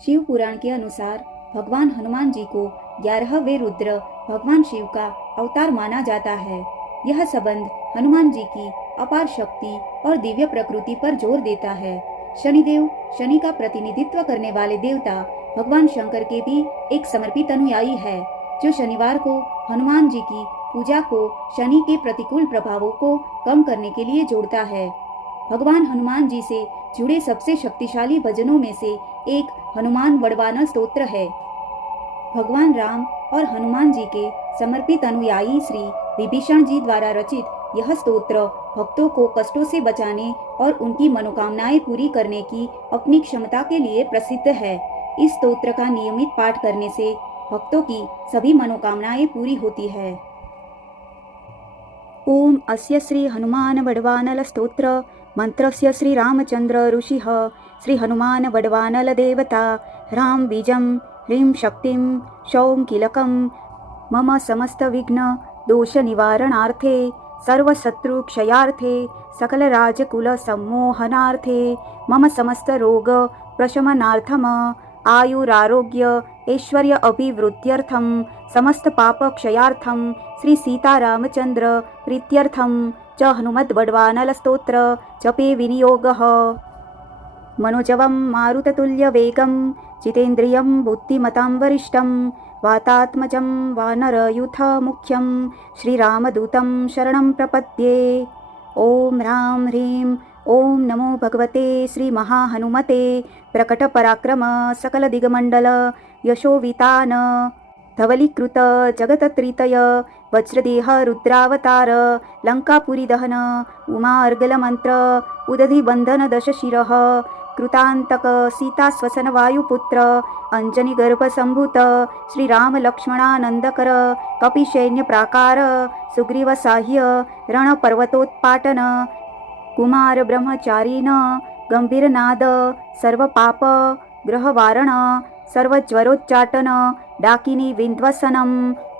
शिव पुराण के अनुसार भगवान हनुमान जी को 11वें रुद्र भगवान शिव का अवतार माना जाता है। यह संबंध हनुमान जी की अपार शक्ति और दिव्य प्रकृति पर जोर देता है। शनिदेव, शनि का प्रतिनिधित्व करने वाले देवता, भगवान शंकर के भी एक समर्पित अनुयायी है, जो शनिवार को हनुमान जी की पूजा को शनि के प्रतिकूल प्रभावों को कम करने के लिए जोड़ता है। भगवान हनुमान जी से जुड़े सबसे शक्तिशाली भजनों में से एक हनुमान वड़वानल स्तोत्र है। भगवान राम और हनुमान जी के समर्पित अनुयायी श्री विभीषण जी द्वारा रचित यह स्तोत्र भक्तों को कष्टों से बचाने और उनकी मनोकामनाएं पूरी करने की अपनी क्षमता के लिए प्रसिद्ध है। इस स्तोत्र का नियमित पाठ करने से भक्तों की सभी मनोकामनाएं पूरी होती है। ओम अस्य श्री हनुमान वड़वानल स्तोत्र मंत्रस्य श्री रामचंद्र ऋषिः श्री हनुमान वड़वानल देवता राम बीजं ह्रीं शक्तिं शौं कीलकं मम समस्त विघ्न दोष निवारणार्थे सर्वशत्रु क्षयार्थे सकल राजकुल सम्मोहनार्थे मम समस्त रोग प्रशमनार्थम आयुरारोग्य ऐश्वर्य अभिवृद्ध्यर्थम समस्त पाप क्षयार्थम श्री सीतारामचंद्र प्रीत्यर्थम च हनुमद् वड़वानल स्तोत्र जपे विनियोगः। मनोजवं मारुततुल्यवेगं जितेन्द्रियं बुद्धिमतां वरिष्ठं वातात्मजं वानरयूथ मुख्यं श्रीरामदूतं शरणं प्रपद्ये। ओम राम ह्रीं ओम नमो भगवते श्री महाहनुमते प्रकटपराक्रम सकल दिगमंडल यशोवितान धवलीकृत जगतत्रितय वज्रदेह रुद्रावतार लंकापुरी दहन उमार्गलमंत्र उदधिबंधन दशशिरः कृतांतक सीता स्वसन वायुपुत्र अंजनी गर्भ संभूत श्री राम लक्ष्मणानंदकर कपिसैन्य प्राकार सुग्रीव साह्य रण पर्वतोत्पाटन कुमार ब्रह्मचारीन गंभीरनाद सर्व पाप ग्रहवारण सर्वज्वरोच्चाटन डाकिनी विध्वसनम।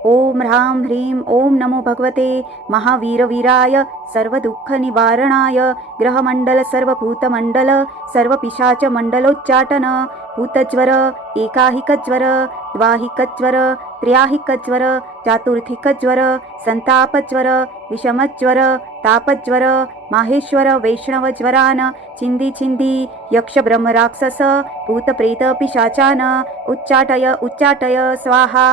ओम ह्रां ह्रीं ओम नमो भगवते महावीरवीराय सर्वदुःख निवारणाय ग्रहमंडल सर्वभूतमंडल सर्वपिशाच मंडलोच्चाटन भूतज्वर एकाहिकज्वर द्वाहिकज्वर त्र्याहिकज्वर चातुर्थिकज्वर संतापज्वर विषमज्वर तापज्वर माहेश्वर वैष्णवज्वरान चिंदी चिंदी यक्ष ब्रह्म राक्षस भूत प्रेत पिशाचान उच्चाटय उच्चाटय स्वाहा।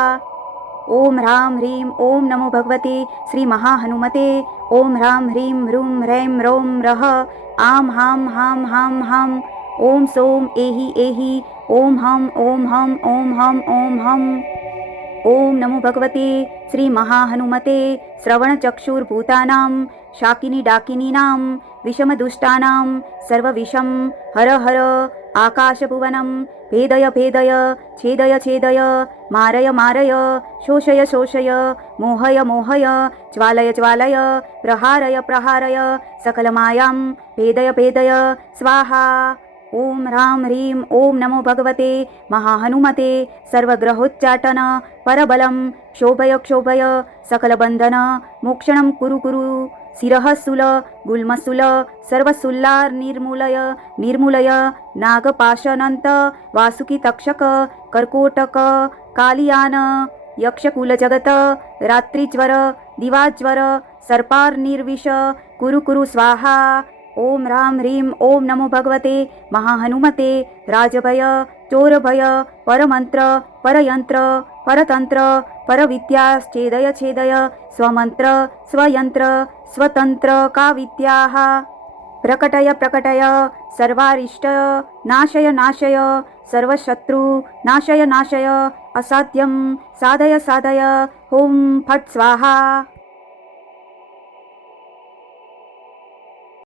ओम ह्रां ह्रीं ओम नमो भगवते श्री महाहनुमते ओम ह्रां ह्रीं ह्रूं ह्रैं रौं रः आं हां हां हां हां ओम सोम एहि एहि ओम हं ओम हं ओम हं ओम हं। ओम नमो भगवते श्री महाहनुमते श्रवणचक्षुर्भूतानां शाकिनी डाकिनीनां विषमदुष्टानां सर्वविषं हर हर आकाशभुवनं भेदय भेदय छेदय छेदय मारय मारय शोषय शोषय मोहय मोहय ज्वालय ज्वालय प्रहारय प्रहारय सकलमायां भेदय भेदय स्वाहा। ओम ह्रां ह्रीं ओम नमो भगवते महाहनुमते सर्वग्रहोच्चाटन परबलं क्षोभय क्षोभय सकलबन्धन मोक्षणं कुरु कुरु शिरः शूल गुल्मशूल सर्वशूलार् निर्मूलय निर्मूलय नागपाशनन्त वासुकी तक्षक कर्कोटक कालियान यक्षकुलजगत रात्रिज्वर दिवाज्वर सर्पार्निर्विष कुरु कुरु स्वाहा। ओम ह्रां ह्रीं ओम नमो भगवते महाहनुमते राजभय चोरभय परमंत्र परयंत्र परतंत्र परविद्याश्चेदय छेदय स्वमंत्र स्वयंत्र स्वतंत्र का विद्याः प्रकटय प्रकटय सर्वारिष्ट नाशय नाशय सर्वशत्रु नाशय नाशय असाध्यं साधय साधय ओम फट् स्वाहा।